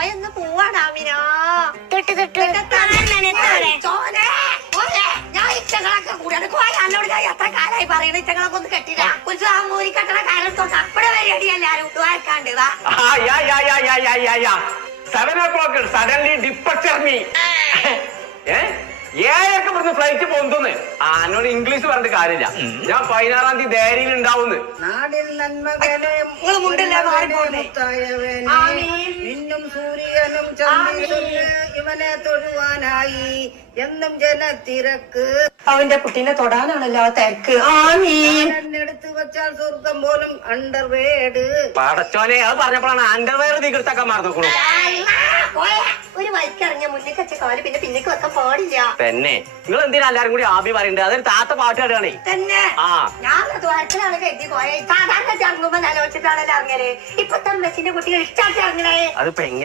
കോയൊന്ന് പോവാടാമിനോ ഞാൻ ഇച്ചകളൊക്കെ കൂടാണ് കോയ അന്നോട് ഞാൻ എത്ര കാലായി പറയണ ഇച്ചകളൊക്കെ ഒന്ന് കെട്ടില്ല മൂരി കെട്ടണ കാലം തൊട്ട് അപ്പടെ വരെയടി എല്ലാരും ഇട്ടുവാർക്കാണ്ട് വാ 7 o'clock suddenly departure me. ഏഴൊക്കെ ഇവിടുന്ന് ഫ്ലൈറ്റ് പോന്നു എന്നോട് ഇംഗ്ലീഷ് പറഞ്ഞിട്ട് കാര്യമില്ല. ഞാൻ 16-ാം തീയതി ഡയറിയിൽ ഉണ്ടാവുന്നു. നാടിൽ നന്മകളെ മിന്നും സൂര്യനും ചന്ദ്രനും ഇവനെ തൊഴുവാനായി എന്നും ജനത്തിരക്ക്. അവന്റെ കുട്ടീനെ തൊടാനാണല്ലോ തിരക്ക്. എടുത്തു വച്ചാൽ സ്വർഗം പോലും അണ്ടർവേഡ്. പടച്ചോനെ അത് പറഞ്ഞപ്പോഴാണ് അണ്ടർവെയർ തീർത്താക്കാൻ മറന്നു. ഒരു വഴിക്കിറങ്ങിയ മുന്നേക്ക് വെച്ച കോല് പിന്നെ പിന്നേക്ക് വെക്കാൻ പാടില്ല. തന്നെ നിങ്ങൾ എന്തിനാ എല്ലാരും കൂടി ആബി പറയണ്ടത്? അതൊരു താത്ത പാട്ട് കേട്ടാണേ. തന്നെ ഞാൻ ദ്വാരത്തിലാണ് കരുതി പോയെ. സാധാരണ ഇറങ്ങുമ്പോ നിലവെച്ചിട്ടാണല്ലോ ഇറങ്ങല്. ഇപ്പൊ തമ്മച്ചിന്റെ കുട്ടികൾ ഇഷ്ടാക്കി ഇറങ്ങണേ. അതിപ്പോ